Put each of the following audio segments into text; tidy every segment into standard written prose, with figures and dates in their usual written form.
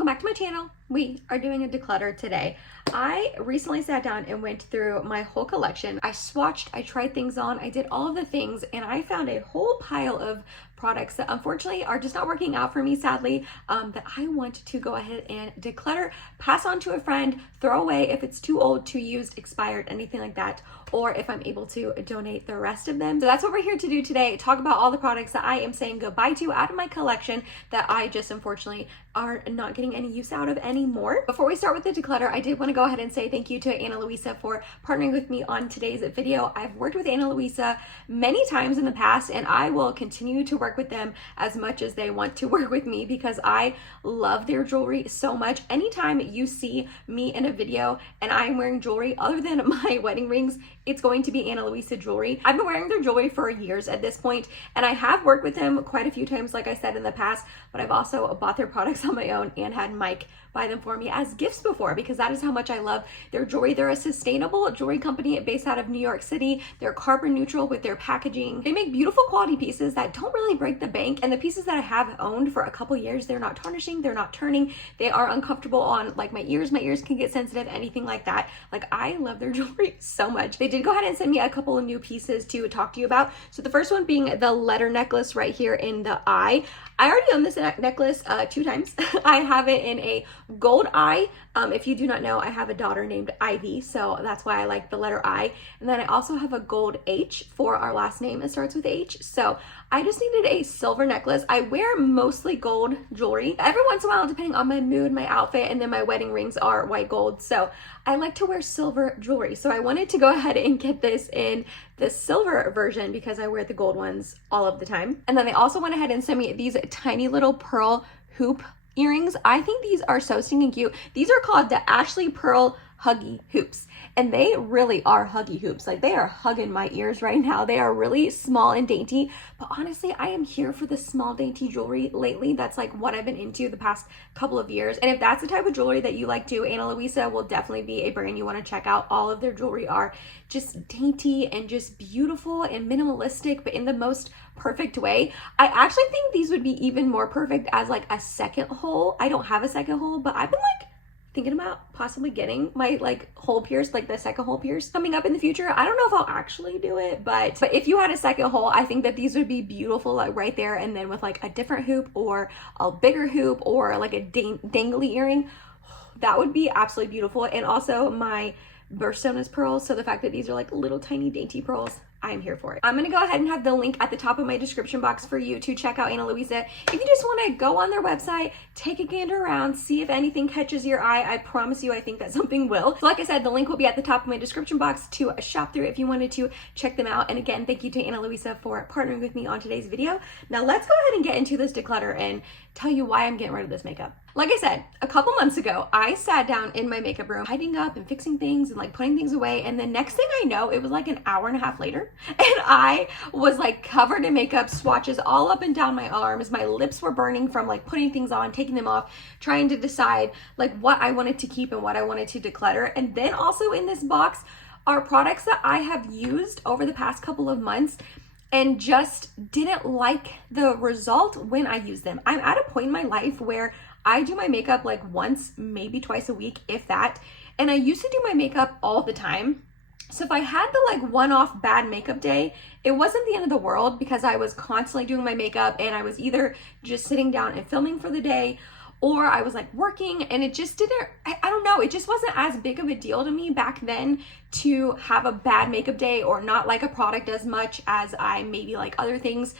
welcome back to my channel. We are doing a declutter today. I recently sat down and went through my whole collection. I swatched, I tried things on, I did all of the things, and I found a whole pile of products that unfortunately are just not working out for me, sadly, that I want to go ahead and declutter, pass on to a friend, throw away if it's too old, too used, expired, anything like that, or if I'm able to donate the rest of them. So that's what we're here to do today, talk about all the products that I am saying goodbye to out of my collection that I just unfortunately are not getting any use out of anymore. Before we start with the declutter, I did want to go ahead and say thank you to Ana Luisa for partnering with me on today's video. I've worked with Ana Luisa many times in the past, and I will continue to work with them as much as they want to work with me because I love their jewelry so much. Anytime you see me in a video and I'm wearing jewelry other than my wedding rings, it's going to be Ana Luisa jewelry. I've been wearing their jewelry for years at this point, and I have worked with them quite a few times, like I said in the past, but I've also bought their products on my own and had Mike buy them for me as gifts before because that is how much I love their jewelry. They're a sustainable jewelry company based out of New York City. They're carbon neutral with their packaging. They make beautiful quality pieces that don't really break the bank, and the pieces that I have owned for a couple years, they're not tarnishing, they're not turning, they are uncomfortable on like my ears can get sensitive, anything like that. Like, I love their jewelry so much. They did go ahead and send me a couple of new pieces to talk to you about. So the first one being the letter necklace right here in the eye. I already own this necklace 2 times. I have it in a gold eye. If you do not know, I have a daughter named Ivy, so that's why I like the letter I. And then I also have a gold H for our last name. It starts with H. So I just needed a silver necklace. I wear mostly gold jewelry. Every once in a while, depending on my mood, my outfit, and then my wedding rings are white gold. So I like to wear silver jewelry. So I wanted to go ahead and get this in the silver version because I wear the gold ones all of the time. And then they also went ahead and sent me these tiny little pearl hoop earrings. I think these are so stinking cute. These are called the Ashley Pearl Huggy Hoops, and they really are huggy hoops. Like, they are hugging my ears right now. They are really small and dainty, but honestly, I am here for the small dainty jewelry lately. That's like what I've been into the past couple of years, and if that's the type of jewelry that you like too, Ana Luisa will definitely be a brand you want to check out. All of their jewelry are just dainty and just beautiful and minimalistic, but in the most perfect way. I actually think these would be even more perfect as like a second hole. I don't have a second hole, but I've been like thinking about possibly getting my like hole pierced, like the second hole pierced coming up in the future. I don't know if I'll actually do it, but if you had a second hole, I think that these would be beautiful, like right there, and then with like a different hoop or a bigger hoop or like a dangly earring, that would be absolutely beautiful. And also my birthstone is pearls, so the fact that these are like little tiny dainty pearls, I am here for it. I'm gonna go ahead and have the link at the top of my description box for you to check out Ana Luisa. If you just wanna go on their website, take a gander around, see if anything catches your eye, I promise you, I think that something will. So like I said, the link will be at the top of my description box to shop through if you wanted to check them out. And again, thank you to Ana Luisa for partnering with me on today's video. Now let's go ahead and get into this declutter and tell you why I'm getting rid of this makeup. Like I said, a couple months ago, I sat down in my makeup room, tidying up and fixing things and like putting things away. And the next thing I know, it was like an hour and a half later, and I was like covered in makeup, swatches all up and down my arms. My lips were burning from like putting things on, taking them off, trying to decide like what I wanted to keep and what I wanted to declutter. And then also in this box are products that I have used over the past couple of months and just didn't like the result when I use them. I'm at a point in my life where I do my makeup like once, maybe twice a week, if that. And I used to do my makeup all the time. So if I had the like one-off bad makeup day, it wasn't the end of the world because I was constantly doing my makeup and I was either just sitting down and filming for the day, or I was like working, and it just didn't, I don't know, it just wasn't as big of a deal to me back then to have a bad makeup day or not like a product as much as I maybe like other things,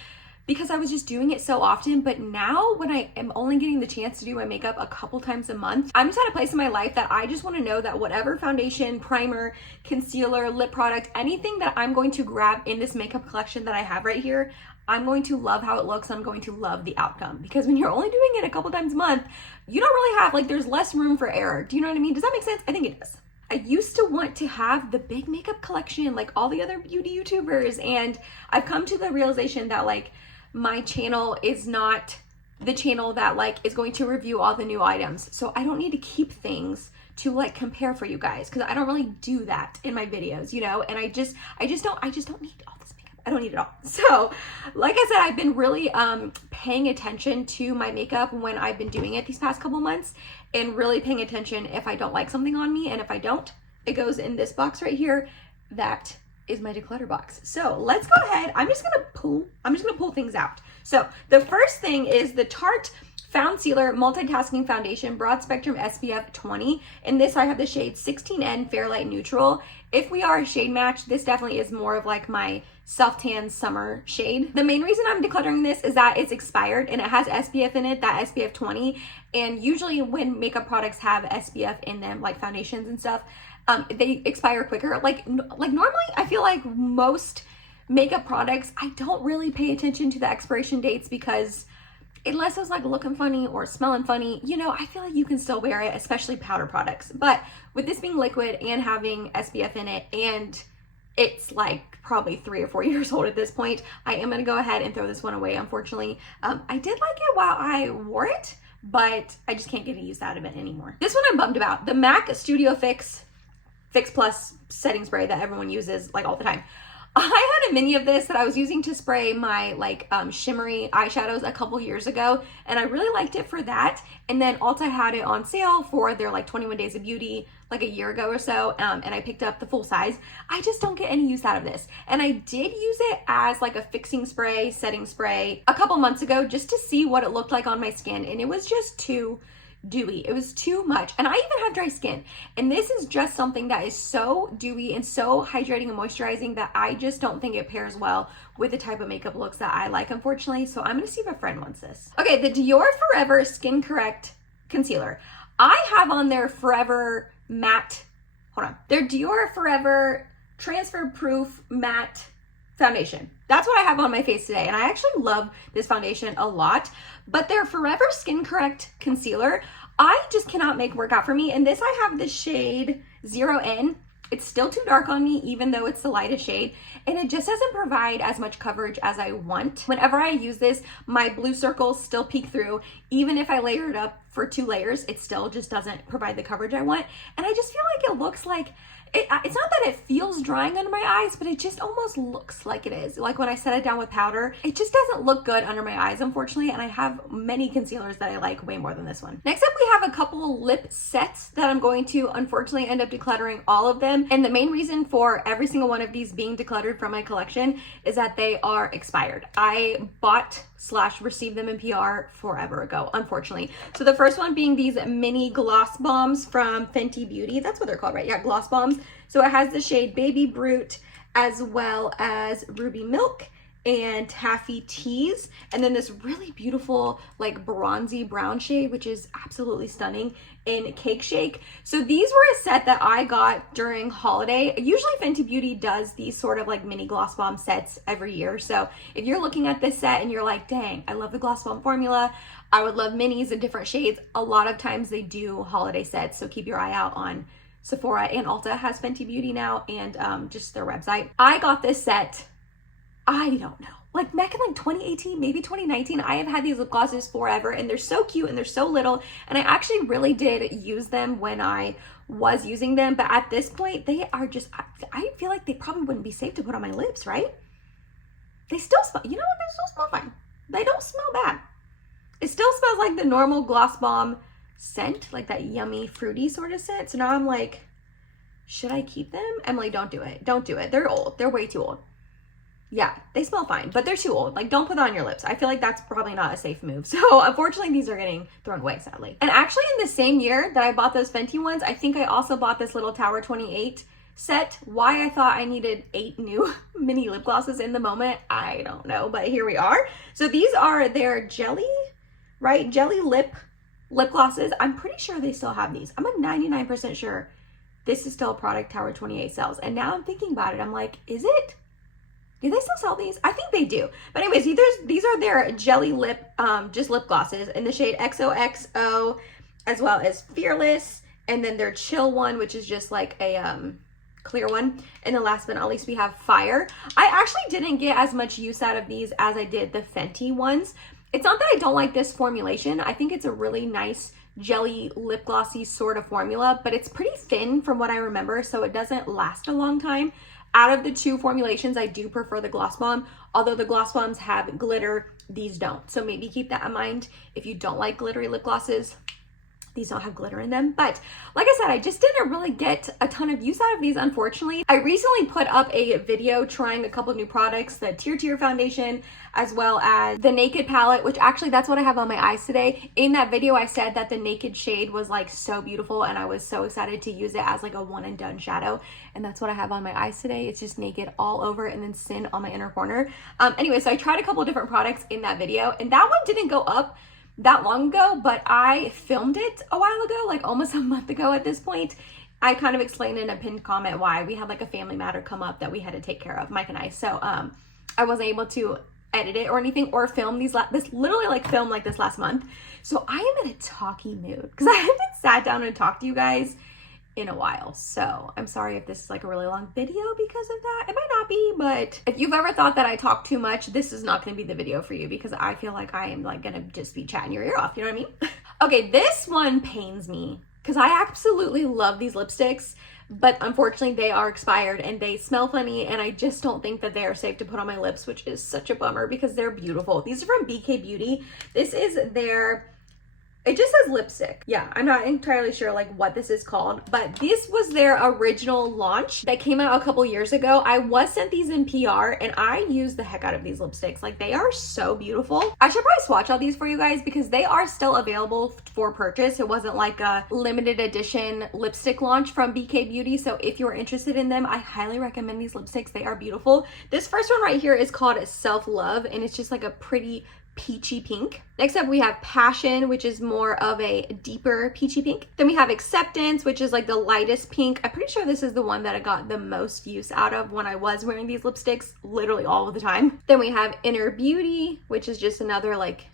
because I was just doing it so often. But now when I am only getting the chance to do my makeup a couple times a month, I'm just at a place in my life that I just want to know that whatever foundation, primer, concealer, lip product, anything that I'm going to grab in this makeup collection that I have right here, I'm going to love how it looks. I'm going to love the outcome, because when you're only doing it a couple times a month, you don't really have, like, there's less room for error. Do you know what I mean? Does that make sense? I think it does. I used to want to have the big makeup collection like all the other beauty YouTubers, and I've come to the realization that like my channel is not the channel that like is going to review all the new items. So I don't need to keep things to like compare for you guys, because I don't really do that in my videos, you know. And I just don't need all this makeup. I don't need it all. So like I said, I've been really paying attention to my makeup when I've been doing it these past couple months, and really paying attention if I don't like something on me. And if I don't, it goes in this box right here. That is my declutter box. So let's go ahead. I'm just gonna pull things out. So the first thing is the Tarte Found Sealer Multitasking Foundation Broad Spectrum SPF 20. In this, I have the shade 16N Fairlight Neutral. If we are a shade match, this definitely is more of like my self-tan summer shade. The main reason I'm decluttering this is that it's expired and it has SPF in it, that SPF 20. And usually when makeup products have SPF in them, like foundations and stuff, they expire quicker. Like normally, I feel like most makeup products, I don't really pay attention to the expiration dates because unless it's like looking funny or smelling funny, you know, I feel like you can still wear it, especially powder products. But with this being liquid and having SPF in it, and it's like probably 3 or 4 years old at this point, I am gonna go ahead and throw this one away, unfortunately. I did like it while I wore it, but I just can't get a use out of it anymore. This one I'm bummed about. The MAC Studio Fix Plus setting spray that everyone uses like all the time. I had a mini of this that I was using to spray my like shimmery eyeshadows a couple years ago, and I really liked it for that. And then Ulta had it on sale for their like 21 Days of Beauty like a year ago or so, and I picked up the full size. I just don't get any use out of this. And I did use it as like a fixing spray, setting spray a couple months ago just to see what it looked like on my skin, and it was just too dewy. It was too much. And I even have dry skin, and this is just something that is so dewy and so hydrating and moisturizing that I just don't think it pairs well with the type of makeup looks that I like, unfortunately. So I'm gonna see if a friend wants this. Okay, the Dior Forever Skin Correct Concealer. I have on their Forever Matte, their Dior Forever Transfer Proof Matte Foundation. That's what I have on my face today, and I actually love this foundation a lot. But their Forever Skin Correct Concealer, I just cannot make work out for me. And this, I have the shade 0N. It's still too dark on me, even though it's the lightest shade, and it just doesn't provide as much coverage as I want. Whenever I use this, my blue circles still peek through. Even if I layer it up for 2 layers, it still just doesn't provide the coverage I want. And I just feel like it looks like it's not that it feels drying under my eyes, but it just almost looks like it is. Like when I set it down with powder, it just doesn't look good under my eyes, unfortunately. And I have many concealers that I like way more than this one. Next up, we have a couple lip sets that I'm going to unfortunately end up decluttering all of them. And the main reason for every single one of these being decluttered from my collection is that they are expired. I bought / received them in PR forever ago, unfortunately. So the first one being these mini gloss bombs from Fenty Beauty. That's what they're called, right? Yeah, gloss bombs. So it has the shade Baby Brute as well as Ruby Milk and Taffy Tease, and then this really beautiful like bronzy brown shade, which is absolutely stunning, in Cake Shake. So these were a set that I got during holiday. Usually Fenty Beauty does these sort of like mini gloss bomb sets every year. So if you're looking at this set and you're like, dang, I love the gloss bomb formula, I would love minis in different shades, a lot of times they do holiday sets. So keep your eye out on Sephora, and Ulta has Fenty Beauty now, and just their website. I got this set, I don't know, like back in like 2018, maybe 2019. I have had these lip glosses forever, and they're so cute and they're so little, and I actually really did use them when I was using them, but at this point they are just, I feel like they probably wouldn't be safe to put on my lips, right? They still smell, you know what, they still smell fine. They don't smell bad. It still smells like the normal gloss bomb scent, like that yummy fruity sort of scent. So now I'm like, should I keep them? Emily, don't do it. Don't do it. They're old. They're way too old. Yeah, they smell fine, but they're too old. Like, don't put that on your lips. I feel like that's probably not a safe move. So unfortunately, these are getting thrown away, sadly. And actually in the same year that I bought those Fenty ones, I think I also bought this little Tower 28 set. Why I thought I needed 8 new mini lip glosses in the moment, I don't know, but here we are. So these are their jelly, right? Jelly lip glosses. I'm pretty sure they still have these. I'm 99% sure this is still a product Tower 28 sells. And now I'm thinking about it, I'm like, is it? Do they still sell these? I think they do. But anyways, these are their jelly lip, just lip glosses in the shade XOXO, as well as Fearless, and then their chill one, which is just like a clear one. And then last but not least, we have Fire. I actually didn't get as much use out of these as I did the Fenty ones. It's not that I don't like this formulation. I think it's a really nice jelly lip glossy sort of formula, but it's pretty thin from what I remember, so it doesn't last a long time. Out of the two formulations, I do prefer the Gloss Bomb, although the Gloss Bombs have glitter, these don't. So maybe keep that in mind if you don't like glittery lip glosses. These don't have glitter in them. But like I said, I just didn't really get a ton of use out of these, unfortunately. I recently put up a video trying a couple of new products, the Tear foundation, as well as the Naked palette, which actually that's what I have on my eyes today. In that video, I said that the Naked shade was like so beautiful and I was so excited to use it as like a one and done shadow. And that's what I have on my eyes today. It's just Naked all over and then Sin on my inner corner. Anyway, so I tried a couple of different products in that video and that one didn't go up that long ago, but I filmed it a while ago, like almost a month ago at this point. I kind of explained in a pinned comment why we had like a family matter come up that we had to take care of, Mike and I. So I wasn't able to edit it or anything or film this literally like film like this last month. So I am in a talky mood because I haven't sat down and talked to you guys in a while. So I'm sorry if this is like a really long video because of that. It might not be, but if you've ever thought that I talk too much, this is not going to be the video for you because I feel like I am like going to just be chatting your ear off. You know what I mean? Okay, this one pains me because I absolutely love these lipsticks, but unfortunately they are expired and they smell funny and I just don't think that they are safe to put on my lips, which is such a bummer because they're beautiful. These are from BK Beauty. This is their, it just says lipstick. Yeah, I'm not entirely sure like what this is called, but this was their original launch that came out a couple years ago. I was sent these in PR and I use the heck out of these lipsticks. Like they are so beautiful. I should probably swatch all these for you guys because they are still available for purchase. It wasn't like a limited edition lipstick launch from BK Beauty. So if you're interested in them, I highly recommend these lipsticks. They are beautiful. This first one right here is called Self Love and it's just like a pretty peachy pink. Next up we have Passion, which is more of a deeper peachy pink. Then we have Acceptance, which is like the lightest pink. I'm pretty sure this is the one that I got the most use out of when I was wearing these lipsticks literally all of the time. Then we have Inner Beauty, which is just another like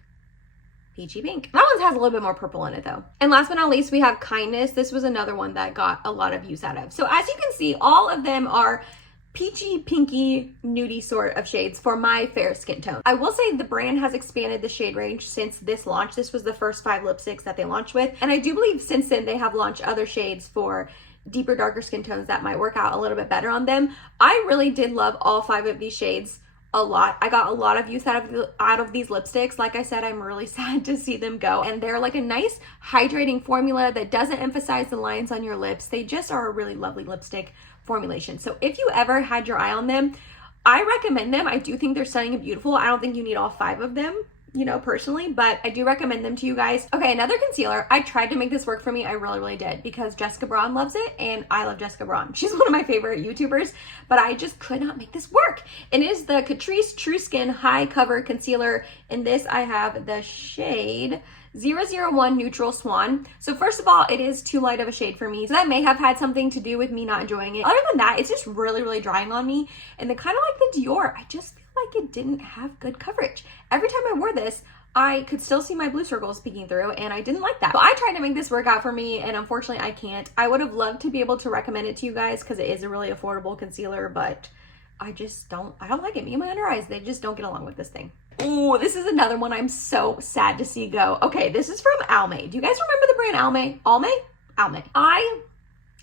peachy pink. That one has a little bit more purple in it though. And last but not least, we have Kindness. This was another one that got a lot of use out of. So as you can see, all of them are peachy, pinky, nudie sort of shades for my fair skin tone. I will say the brand has expanded the shade range since this launch. This was the first 5 lipsticks that they launched with. And I do believe since then they have launched other shades for deeper, darker skin tones that might work out a little bit better on them. I really did love all 5 of these shades a lot. I got a lot of use out of these lipsticks. Like I said, I'm really sad to see them go. And they're like a nice hydrating formula that doesn't emphasize the lines on your lips. They just are a really lovely lipstick formulation. So if you ever had your eye on them, I recommend them. I do think they're stunning and beautiful. I don't think you need all 5 of them, you know, personally, but I do recommend them to you guys. Okay, another concealer. I tried to make this work for me. I really did because Jessica Braun loves it and I love Jessica Braun. She's one of my favorite YouTubers, but I just could not make this work. It is the Catrice True Skin High Cover Concealer. In this, I have the shade 001 Neutral Swan. So first of all, it is too light of a shade for me. So that may have had something to do with me not enjoying it. Other than that, it's just really drying on me. And then kind of like the Dior, I just feel like it didn't have good coverage. Every time I wore this, I could still see my blue circles peeking through and I didn't like that. So I tried to make this work out for me and unfortunately I can't. I would have loved to be able to recommend it to you guys because it is a really affordable concealer, but I don't like it. Me and my under eyes, they just don't get along with this thing. Oh, this is another one I'm so sad to see go. Okay, this is from Almay. Do you guys remember the brand Almay? Almay. I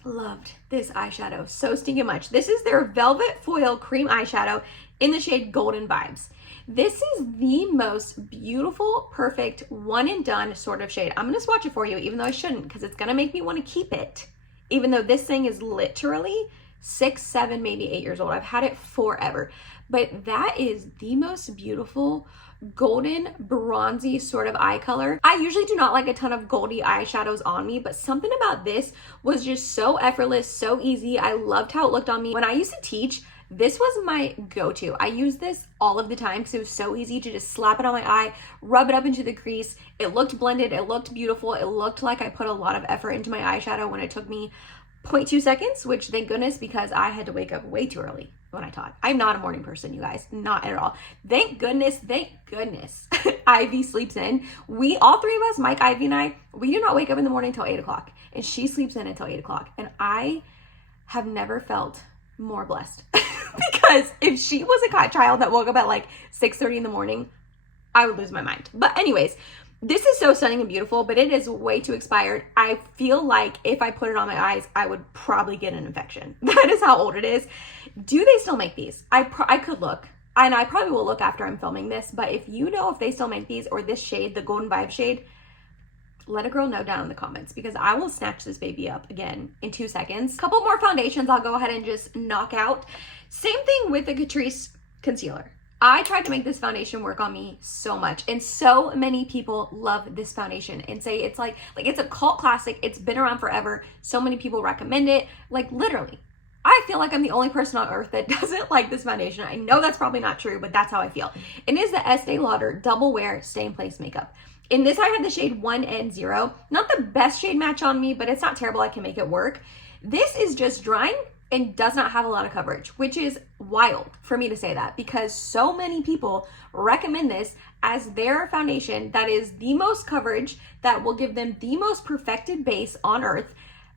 loved this eyeshadow so stinking much. This is their Velvet Foil Cream Eyeshadow in the shade Golden Vibes. This is the most beautiful, perfect, one and done sort of shade. I'm going to swatch it for you, even though I shouldn't, because it's going to make me want to keep it. Even though this thing is literally 6, 7, maybe 8 years old. I've had it forever. But that is the most beautiful golden bronzy sort of eye color. I usually do not like a ton of goldy eyeshadows on me, but something about this was just so effortless, so easy. I loved how it looked on me. When I used to teach, this was my go-to. I use this all of the time because it was so easy to just slap it on my eye, rub it up into the crease. It looked blended, it looked beautiful. It looked like I put a lot of effort into my eyeshadow when it took me 0.2 seconds, which thank goodness, because I had to wake up way too early when I taught. I'm not a morning person, you guys, not at all. Thank goodness, Ivy sleeps in. We, all 3 of us, Mike, Ivy, and I, we do not wake up in the morning until 8 o'clock, and she sleeps in until 8 o'clock. And I have never felt more blessed because if she was a child that woke up at like 6:30 in the morning, I would lose my mind. But anyways, This is so stunning and beautiful, but it is way too expired. I feel like if I put it on my eyes, I would probably get an infection. That is how old it is. Do they still make these? I could look, and I probably will look after I'm filming this, but if you know if they still make these or this shade, the Golden Vibe shade, let a girl know down in the comments, because I will snatch this baby up again in 2 seconds. Couple more foundations I'll go ahead and just knock out. Same thing with the Catrice concealer. I tried to make this foundation work on me so much, and so many people love this foundation and say it's like it's a cult classic. It's been around forever. So many people recommend it. Like, literally, I feel like I'm the only person on earth that doesn't like this foundation. I know that's probably not true, but that's how I feel. It is the Estee Lauder Double Wear Stay in Place Makeup. In this, I have the shade 1 and 0. Not the best shade match on me, but it's not terrible. I can make it work. This is just drying and does not have a lot of coverage, which is wild for me to say that, because so many people recommend this as their foundation that is the most coverage, that will give them the most perfected base on earth.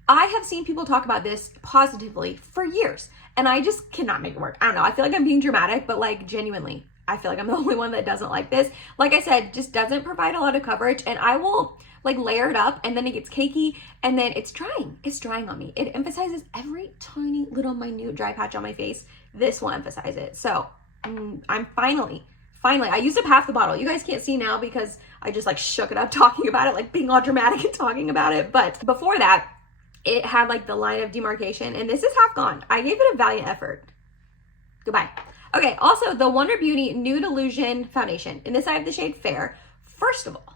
I have seen people talk about this positively for years, and I just cannot make it work. I don't know. I feel like I'm being dramatic, but like, genuinely, I feel like I'm the only one that doesn't like this. Like I said, just doesn't provide a lot of coverage, and I will like layer it up, and then it gets cakey, and then it's drying. It's drying on me. It emphasizes every tiny little minute dry patch on my face. This will emphasize it. So I'm finally, I used up half the bottle. You guys can't see now because I just like shook it up talking about it, like being all dramatic and talking about it. But before that, it had like the line of demarcation, and this is half gone. I gave it a valiant effort. Goodbye. Okay, also the Wonder Beauty Nude Illusion Foundation. In this, I have the shade Fair. First of all,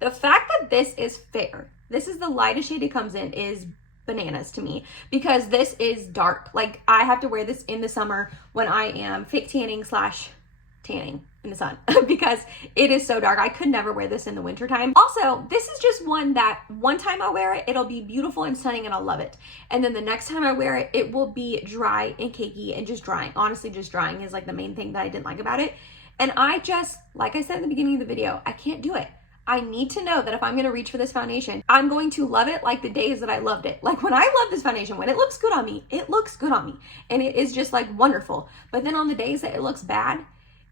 the fact that this is fair, this is the lightest shade it comes in, is bananas to me, because this is dark. Like, I have to wear this in the summer when I am fake tanning / tanning in the sun because it is so dark. I could never wear this in the winter time. Also, this is just one that one time I wear it, it'll be beautiful and stunning and I'll love it. And then the next time I wear it, it will be dry and cakey and just drying. Honestly, just drying is like the main thing that I didn't like about it. And I just, like I said in the beginning of the video, I can't do it. I need to know that if I'm going to reach for this foundation, I'm going to love it like the days that I loved it. Like, when I love this foundation, when it looks good on me, it looks good on me. And it is just like wonderful. But then on the days that it looks bad,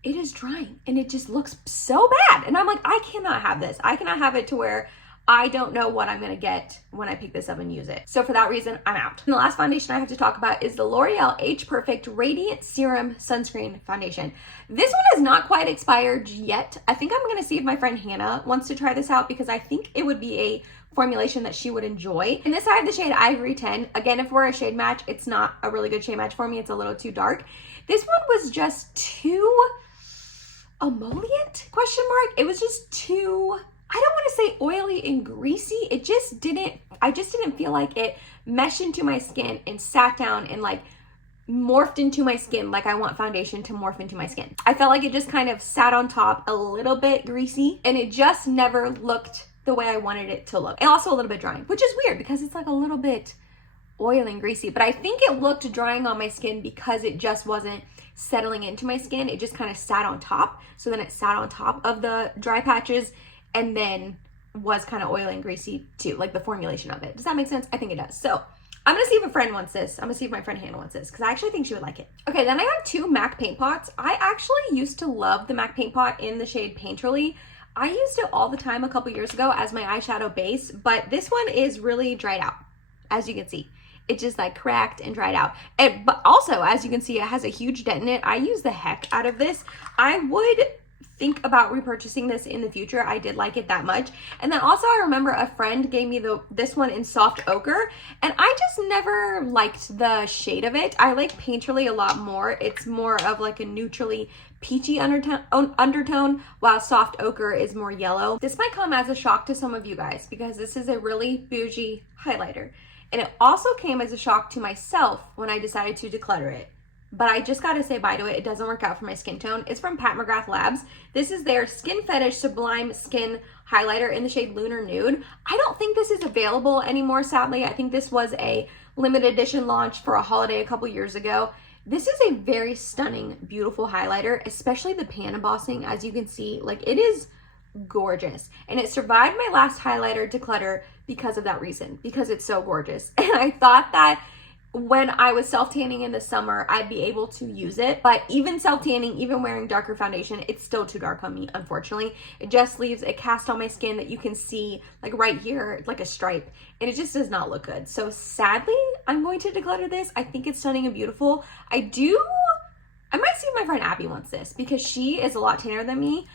it is drying and it just looks so bad. And I'm like, I cannot have this. I cannot have it to where I don't know what I'm going to get when I pick this up and use it. So for that reason, I'm out. And the last foundation I have to talk about is the L'Oreal Age Perfect Radiant Serum Sunscreen Foundation. This one is not quite expired yet. I think I'm going to see if my friend Hannah wants to try this out, because I think it would be a formulation that she would enjoy. In this, I have the shade Ivory 10. Again, if we're a shade match, it's not a really good shade match for me. It's a little too dark. This one was just too emollient, question mark. It was just too, I don't want to say oily and greasy. It just didn't, I just didn't feel like it meshed into my skin and sat down and like morphed into my skin like I want foundation to morph into my skin. I felt like it just kind of sat on top, a little bit greasy, and it just never looked the way I wanted it to look. And also a little bit drying, which is weird because it's like a little bit oily and greasy, but I think it looked drying on my skin because it just wasn't settling into my skin. It just kind of sat on top. So then it sat on top of the dry patches and then was kind of oily and greasy too, like the formulation of it. Does that make sense? I think it does. So I'm gonna see if a friend wants this. I'm gonna see if my friend Hannah wants this, because I actually think she would like it. Okay, then I have 2 MAC paint pots. I actually used to love the MAC paint pot in the shade Painterly. I used it all the time a couple years ago as my eyeshadow base, but this one is really dried out, as you can see. It just like cracked and dried out. But also, as you can see, it has a huge dent in it. I use the heck out of this. I would think about repurchasing this in the future. I did like it that much. And then also, I remember a friend gave me this one in soft ochre, and I just never liked the shade of it. I like Painterly a lot more. It's more of like a neutrally peachy undertone, while soft ochre is more yellow. This might come as a shock to some of you guys, because this is a really bougie highlighter. And it also came as a shock to myself when I decided to declutter it. But I just gotta say bye to it. It doesn't work out for my skin tone. It's from Pat McGrath Labs. This is their Skin Fetish Sublime Skin Highlighter in the shade Lunar Nude. I don't think this is available anymore, sadly. I think this was a limited edition launch for a holiday a couple years ago. This is a very stunning, beautiful highlighter, especially the pan embossing. As you can see, like, it is gorgeous. And it survived my last highlighter declutter because of that reason, because it's so gorgeous. And I thought that when I was self-tanning in the summer, I'd be able to use it. But even self-tanning, even wearing darker foundation, it's still too dark on me, unfortunately. It just leaves a cast on my skin that you can see like right here, like a stripe. And it just does not look good. So sadly, I'm going to declutter this. I think it's stunning and beautiful. I might see if my friend Abby wants this because she is a lot tanner than me.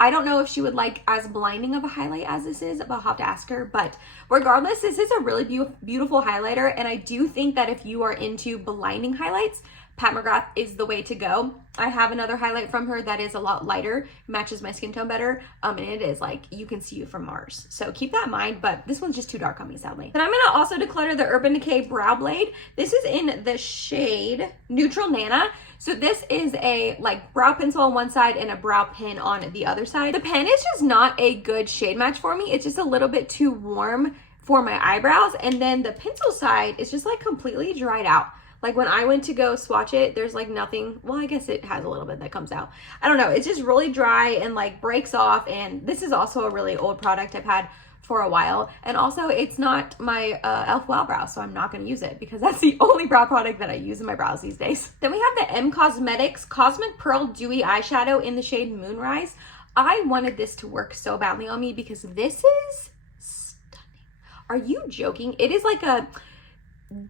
I don't know if she would like as blinding of a highlight as this is, but I'll have to ask her. But regardless, this is a really beautiful highlighter. And I do think that if you are into blinding highlights, Pat McGrath is the way to go. I have another highlight from her that is a lot lighter, matches my skin tone better. And it is like, you can see you from Mars. So keep that in mind, but this one's just too dark on me, sadly. Then I'm gonna also declutter the Urban Decay Brow Blade. This is in the shade Neutral Nana. So this is a like brow pencil on one side and a brow pen on the other side. The pen is just not a good shade match for me. It's just a little bit too warm for my eyebrows. And then the pencil side is just like completely dried out. Like when I went to go swatch it, there's like nothing. Well, I guess it has a little bit that comes out. I don't know. It's just really dry and like breaks off. And this is also a really old product I've had for a while. And also it's not my e.l.f. Wow Brow, so I'm not going to use it because that's the only brow product that I use in my brows these days. Then we have the M Cosmetics Cosmic Pearl Dewy Eyeshadow in the shade Moonrise. I wanted this to work so badly on me because this is stunning. Are you joking? It is like a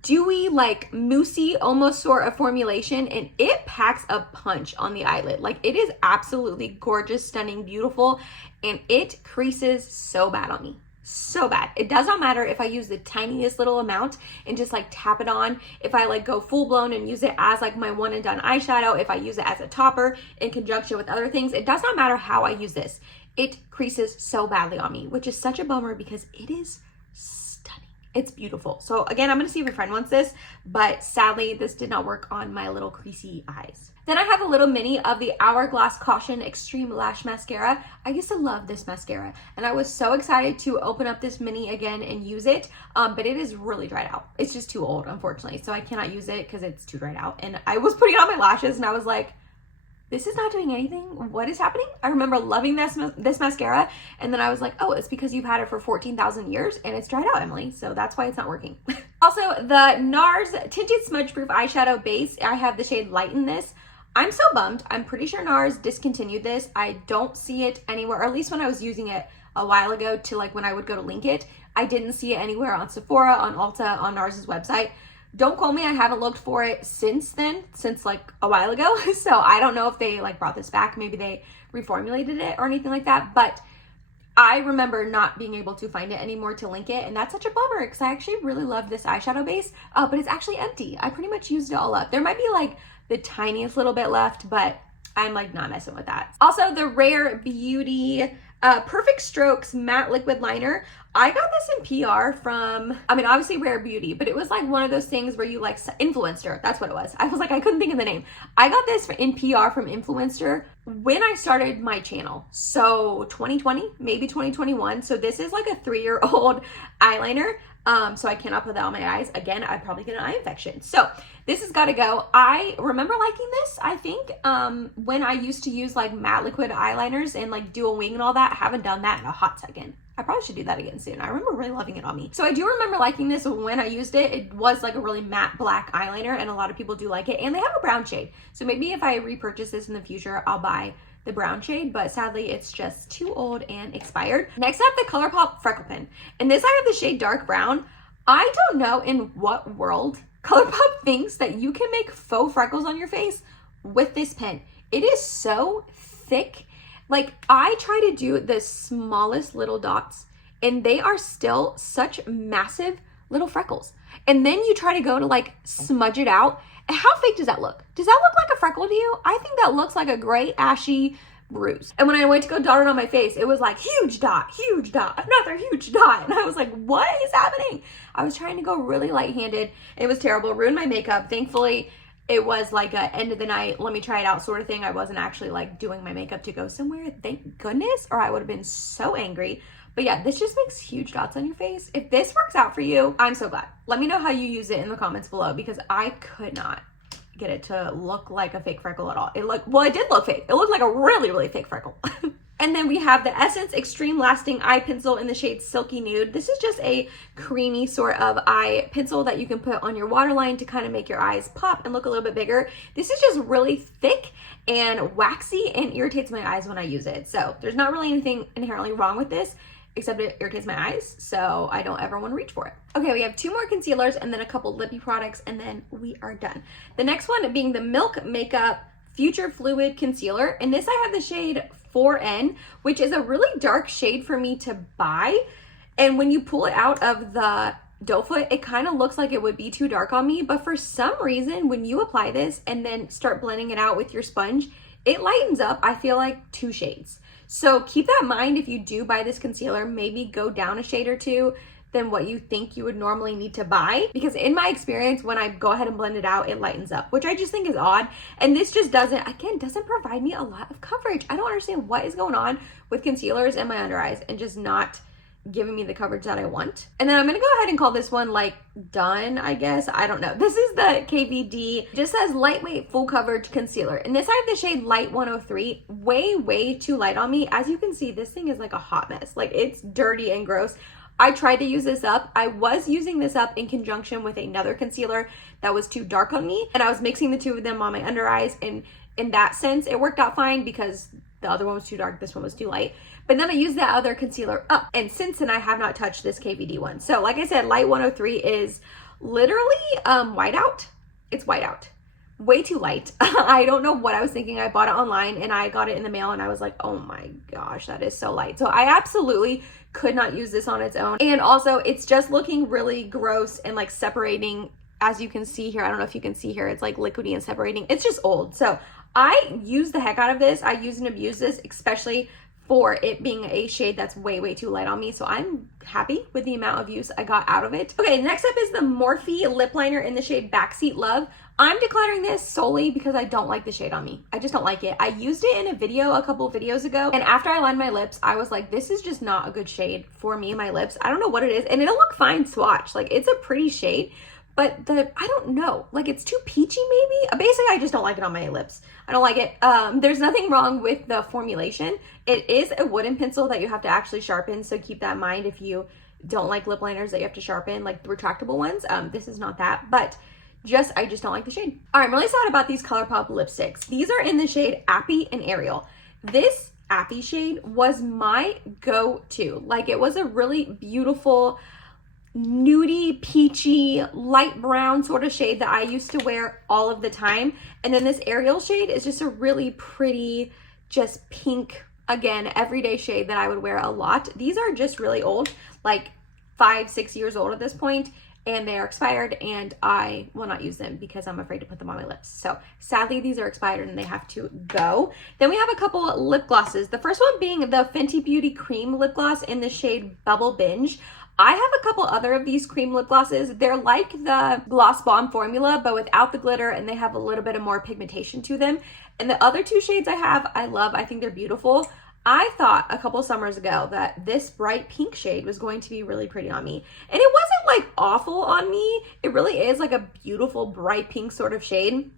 dewy, like moussey almost sort of formulation, and it packs a punch on the eyelid. Like it is absolutely gorgeous, stunning, beautiful, and it creases so bad on me. So bad. It does not matter if I use the tiniest little amount and just like tap it on. If I like go full blown and use it as like my one and done eyeshadow, if I use it as a topper in conjunction with other things, it does not matter how I use this. It creases so badly on me, which is such a bummer because it is stunning. It's beautiful. So again, I'm going to see if a friend wants this, but sadly this did not work on my little creasy eyes. Then I have a little mini of the Hourglass Caution Extreme Lash Mascara. I used to love this mascara and I was so excited to open up this mini again and use it, but it is really dried out. It's just too old, unfortunately, so I cannot use it because it's too dried out. And I was putting it on my lashes and I was like, this is not doing anything. What is happening? I remember loving this mascara, and then I was like, oh, it's because you've had it for 14,000 years and it's dried out, Emily, so that's why it's not working. Also, the NARS Tinted Smudge Proof Eyeshadow Base. I have the shade Light in this. I'm so bummed. I'm pretty sure NARS discontinued this. I don't see it anywhere, or at least when I was using it a while ago to like when I would go to link it, I didn't see it anywhere on Sephora, on Ulta, on NARS's website. Don't quote me, I haven't looked for it since then, since like a while ago. So I don't know if they like brought this back. Maybe they reformulated it or anything like that. But I remember not being able to find it anymore to link it. And that's such a bummer because I actually really love this eyeshadow base, but it's actually empty. I pretty much used it all up. There might be like the tiniest little bit left, but I'm like not messing with that. Also, the Rare Beauty Perfect Strokes Matte Liquid Liner. I got this in PR from, I mean, obviously Rare Beauty, but it was like one of those things where you like Influencer. That's what it was. I was like, I couldn't think of the name. I got this in PR from Influencer when I started my channel. So 2020, maybe 2021. So this is like a 3-year-old eyeliner. So I cannot put that on my eyes. Again, I'd probably get an eye infection. So this has got to go. I remember liking this, I think, when I used to use like matte liquid eyeliners and like do a wing and all that. I haven't done that in a hot second. I probably should do that again soon. I remember really loving it on me. So I do remember liking this when I used it. It was like a really matte black eyeliner and a lot of people do like it. And they have a brown shade. So maybe if I repurchase this in the future, I'll buy the brown shade, but sadly it's just too old and expired. Next up, the ColourPop Freckle Pen. And this I have the shade Dark Brown. I don't know in what world ColourPop thinks that you can make faux freckles on your face with this pen. It is so thick. Like I try to do the smallest little dots and they are still such massive little freckles. And then you try to go to like smudge it out. How fake does that look? Does that look like a freckle to you? I think that looks like a gray ashy bruise. And when I went to go dot it on my face, it was like huge dot, another huge dot. And I was like, what is happening? I was trying to go really light-handed. It was terrible, ruined my makeup. Thankfully, it was like a end of the night, let me try it out sort of thing. I wasn't actually like doing my makeup to go somewhere, thank goodness, or I would have been so angry. But yeah, this just makes huge dots on your face. If this works out for you, I'm so glad. Let me know how you use it in the comments below because I could not get it to look like a fake freckle at all. It looked, well, it did look fake. It looked like a really, really fake freckle. And then we have the Essence Extreme Lasting Eye Pencil in the shade Silky Nude. This is just a creamy sort of eye pencil that you can put on your waterline to kind of make your eyes pop and look a little bit bigger. This is just really thick and waxy and irritates my eyes when I use it. So there's not really anything inherently wrong with this, except it irritates my eyes, so I don't ever want to reach for it. Okay, we have 2 more concealers and then a couple lippy products, and then we are done. The next one being the Milk Makeup Future Fluid Concealer. In this I have the shade 4N, which is a really dark shade for me to buy. And when you pull it out of the doe foot, it kind of looks like it would be too dark on me. But for some reason, when you apply this and then start blending it out with your sponge, it lightens up, I feel like, 2 shades. So keep that in mind if you do buy this concealer. Maybe go down a shade or 2 than what you think you would normally need to buy, because in my experience, when I go ahead and blend it out, it lightens up, which I just think is odd. And this just doesn't provide me a lot of coverage. I don't understand what is going on with concealers in my under eyes and just not giving me the coverage that I want. And then I'm gonna go ahead and call this one like done, I guess. I don't know. This is the KVD. It just says lightweight full coverage concealer. And this I have the shade Light 103. Way too light on me. As you can see, this thing is like a hot mess. Like, it's dirty and gross. I tried to use this up. I was using this up in conjunction with another concealer that was too dark on me, and I was mixing the 2 of them on my under eyes, and in that sense it worked out fine because the other one was too dark, this one was too light. But then I used that other concealer up, and since then I have not touched this KVD one. So like I said, Light 103 is literally whiteout. It's whiteout. Way too light. I don't know what I was thinking. I bought it online and I got it in the mail and I was like, oh my gosh, that is so light. So I absolutely could not use this on its own. And also it's just looking really gross and like separating, as you can see here. I don't know if you can see here, it's like liquidy and separating. It's just old. So I use the heck out of this. I use and abuse this, especially for it being a shade that's way too light on me. So I'm happy with the amount of use I got out of it. Okay, next up is the Morphe lip liner in the shade Backseat Love. I'm decluttering this solely because I don't like the shade on me. I just don't like it. I used it in a video a couple of videos ago, and after I lined my lips, I was like, this is just not a good shade for me and my lips. I don't know what it is, and it'll look fine swatch. Like, it's a pretty shade, but I don't know, like, it's too peachy maybe. Basically, I just don't like it on my lips. I don't like it. There's nothing wrong with the formulation. It is a wooden pencil that you have to actually sharpen, so keep that in mind if you don't like lip liners that you have to sharpen, like the retractable ones. This is not that, but I just don't like the shade. All right, I'm really sad about these ColourPop lipsticks. These are in the shade Appy and Ariel. This Appy shade was my go-to. Like, it was a really beautiful, nudie, peachy, light brown sort of shade that I used to wear all of the time. And then this Ariel shade is just a really pretty, just pink, again, everyday shade that I would wear a lot. These are just really old, like 5-6 years old at this point, and they are expired, and I will not use them because I'm afraid to put them on my lips. So sadly, these are expired and they have to go. Then we have a couple lip glosses. The first one being the Fenty Beauty Cream Lip Gloss in the shade Bubble Binge. I have a couple other of these cream lip glosses. They're like the Gloss Bomb formula, but without the glitter, and they have a little bit of more pigmentation to them. And the other 2 shades I have, I love. I think they're beautiful. I thought a couple summers ago that this bright pink shade was going to be really pretty on me. And it wasn't like awful on me. It really is like a beautiful bright pink sort of shade.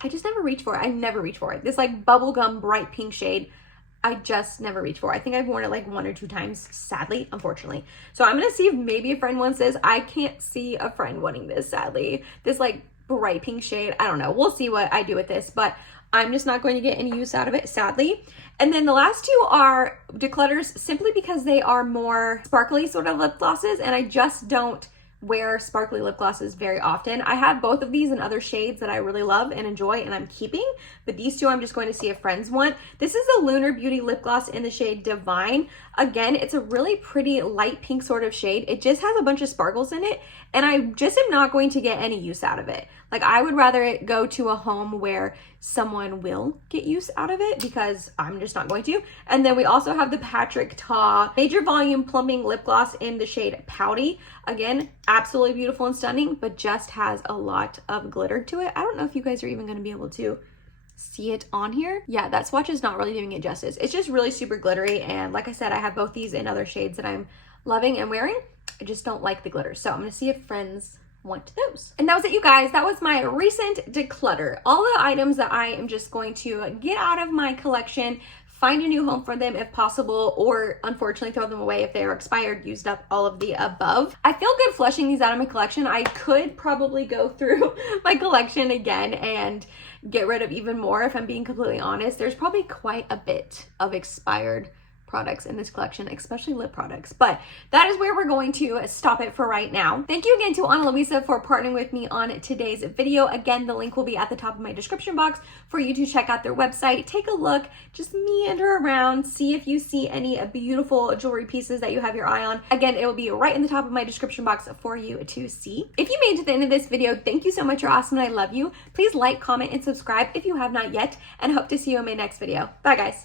I just never reach for it. I never reach for it. This like bubblegum bright pink shade, I just never reach for. I think I've worn it like 1 or 2 times, sadly, unfortunately. So I'm gonna see if maybe a friend wants this. I can't see a friend wanting this, sadly. This like bright pink shade, I don't know. We'll see what I do with this, but I'm just not going to get any use out of it, sadly. And then the last 2 are declutters simply because they are more sparkly sort of lip glosses, and I just don't wear sparkly lip glosses very often. I have both of these in other shades that I really love and enjoy and I'm keeping, but these 2 I'm just going to see if friends want. This is a Lunar Beauty lip gloss in the shade Divine. Again, it's a really pretty light pink sort of shade. It just has a bunch of sparkles in it, and I just am not going to get any use out of it. Like, I would rather it go to a home where someone will get use out of it, because I'm just not going to. And then we also have the Patrick Ta Major Volume Plumping Lip Gloss in the shade Pouty. Again, absolutely beautiful and stunning, but just has a lot of glitter to it. I don't know if you guys are even going to be able to see it on here. Yeah, that swatch is not really doing it justice. It's just really super glittery, and like I said, I have both these in other shades that I'm loving and wearing. I just don't like the glitter, so I'm gonna see if friends want those. And that was it, you guys. That was my recent declutter. All the items that I am just going to get out of my collection find a new home for them if possible, or unfortunately throw them away if they are expired, used up, all of the above. I feel good flushing these out of my collection. I could probably go through my collection again and get rid of even more if I'm being completely honest. There's probably quite a bit of expired products in this collection, especially lip products, but that is where we're going to stop it for right now. Thank you again to Ana Luisa for partnering with me on today's video. Again, the link will be at the top of my description box for you to check out their website. Take a look, just meander around, see if you see any beautiful jewelry pieces that you have your eye on. Again, it will be right in the top of my description box for you to see. If you made it to the end of this video, thank you so much. You're awesome and I love you. Please like, comment, and subscribe if you have not yet, and hope to see you in my next video. Bye guys.